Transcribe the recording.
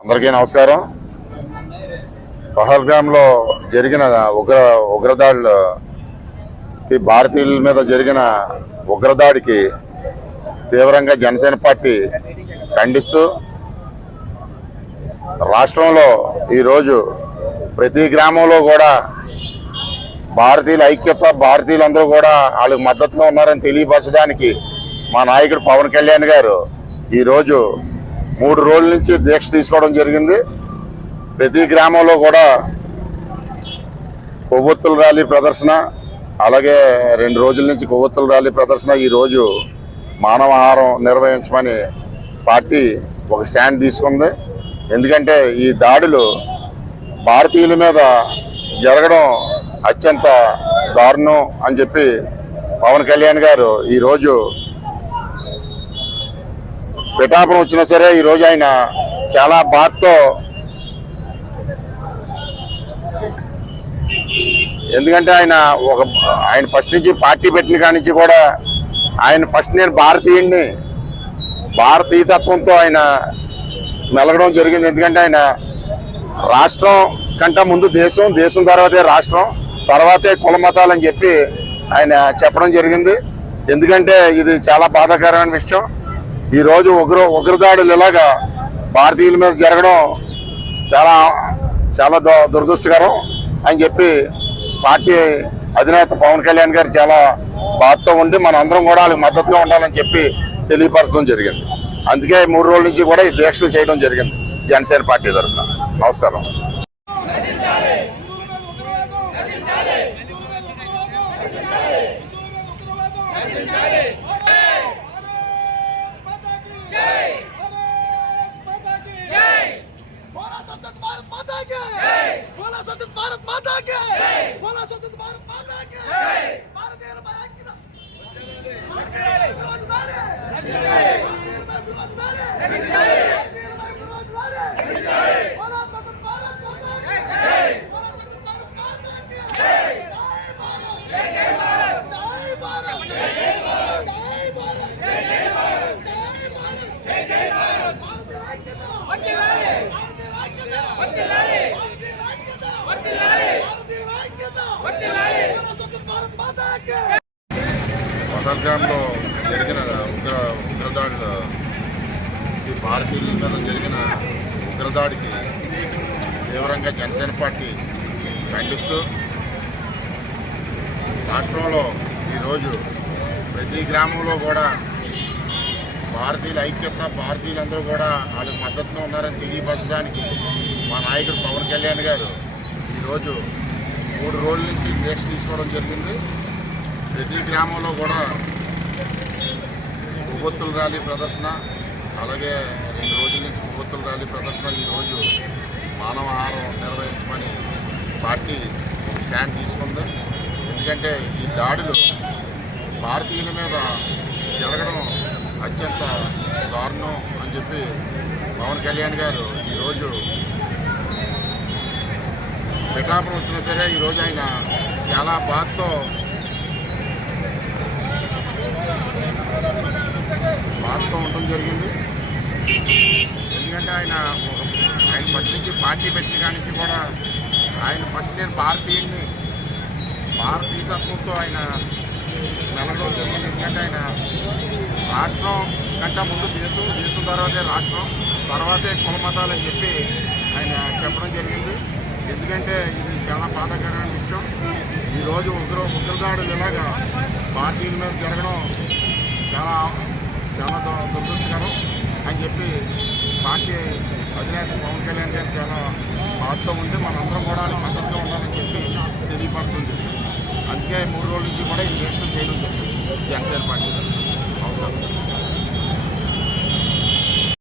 అందరికీ నమస్కారం. పహల్గామ్లో జరిగిన ఉగ్రదాడికి భారతీయుల మీద జరిగిన ఉగ్రదాడికి తీవ్రంగా జనసేన పార్టీ ఖండిస్తూ రాష్ట్రంలో ఈరోజు ప్రతి గ్రామంలో కూడా భారతీయుల ఐక్యత, భారతీయులందరూ కూడా వాళ్ళకి మద్దతుగా ఉన్నారని తెలియపరచడానికి మా నాయకుడు పవన్ కళ్యాణ్ గారు ఈరోజు 3 రోజుల నుంచి దీక్ష తీసుకోవడం జరిగింది. ప్రతి గ్రామంలో కూడా కొవ్వొత్తుల ర్యాలీ ప్రదర్శన, అలాగే 2 రోజుల నుంచి కొవ్వొత్తుల ర్యాలీ ప్రదర్శన, ఈరోజు మానవాహారం నిర్వహించమని పార్టీ ఒక స్టాండ్ తీసుకుంది. ఎందుకంటే ఈ దాడులు భారతీయుల మీద జరగడం అత్యంత దారుణం అని చెప్పి పవన్ కళ్యాణ్ గారు ఈరోజు పిఠాపురం వచ్చినా సరే ఈరోజు ఆయన చాలా బాధతో, ఎందుకంటే ఆయన ఫస్ట్ నుంచి పార్టీ పెట్టిన కాడి నుంచి కూడా ఆయన ఫస్ట్ నేను భారతీయుడిని, భారతీయతత్వంతో ఆయన మెలగడం జరిగింది. ఎందుకంటే ఆయన రాష్ట్రం కంటే ముందు దేశం, దేశం తర్వాతే రాష్ట్రం, తర్వాతే కుల మతాలు అని చెప్పి ఆయన చెప్పడం జరిగింది. ఎందుకంటే ఇది చాలా బాధాకరమైన విషయం. ఈరోజు ఉగ్రదాడులు ఇలాగా భారతీయుల మీద జరగడం చాలా చాలా దురదృష్టకరం అని చెప్పి పార్టీ అధినేత పవన్ కళ్యాణ్ గారు చాలా బాధతో ఉండి మన అందరం కూడా వాళ్ళకి మద్దతుగా ఉండాలని చెప్పి తెలియపరచడం జరిగింది. అందుకే 3 రోజుల నుంచి కూడా ఈ దీక్షలు చేయడం జరిగింది జనసేన పార్టీ తరఫున. నమస్కారం. పహల్గామ్లో జరిగిన ఉగ్రదాడిలో భారతీయుల మీద జరిగిన ఉగ్రదాడికి తీవ్రంగా జనసేన పార్టీ ఖండిస్తూ రాష్ట్రంలో ఈరోజు ప్రతి గ్రామంలో కూడా భారతీయుల ఐక్యత, భారతీయులందరూ కూడా వాళ్ళకి మద్దతుగా ఉన్నారని తెలియపరచడానికి మా నాయకుడు పవన్ కళ్యాణ్ గారు ఈరోజు 3 రోజుల నుంచి దీక్ష తీసుకోవడం జరిగింది. ప్రతి గ్రామంలో కూడా కొవ్వొత్తుల ర్యాలీ ప్రదర్శన, అలాగే 2 రోజుల నుంచి కొవ్వొత్తుల ర్యాలీ ప్రదర్శన, ఈరోజు మానవాహారం నిర్వహించమని పార్టీ ఒక స్టాండ్ తీసుకుంది. ఎందుకంటే ఈ దాడులు భారతీయుల మీద జరగడం అత్యంత దారుణం అని చెప్పి పవన్ కళ్యాణ్ గారు ఈరోజు పిఠాపురం వచ్చినా సరే ఈరోజు ఆయన చాలా బాధతో ఉండడం జరిగింది. ఎందుకంటే ఆయన ఫస్ట్ నుంచి పార్టీ పెట్టిన కాడి నుంచి కూడా ఆయన ఫస్ట్ నేను భారతీయుడిని, భారతీయతత్వంతో ఆయన మెలగడం జరిగింది. ఎందుకంటే ఆయన రాష్ట్రం కంటే ముందు దేశం, దేశం తర్వాతే రాష్ట్రం, తర్వాతే కుల మతాలు అని చెప్పి ఆయన చెప్పడం జరిగింది. ఎందుకంటే ఇది చాలా బాధాకరమైన విషయం. ఈరోజు ఉగ్రదాడులు ఇలాగా భారతీయుల మీద జరగడం చాలా చాలా దురదృష్టకరం అని చెప్పి పార్టీ అధినేత పవన్ కళ్యాణ్ గారు చాలా బాధతో ఉంటే మనందరం కూడా మద్దతుగా ఉండాలని చెప్పి తెలియపడుతుంది. అందుకే 3 రోజుల నుంచి కూడా ఈ దీక్షలు చేయడం జరిగింది జనసేన పార్టీ.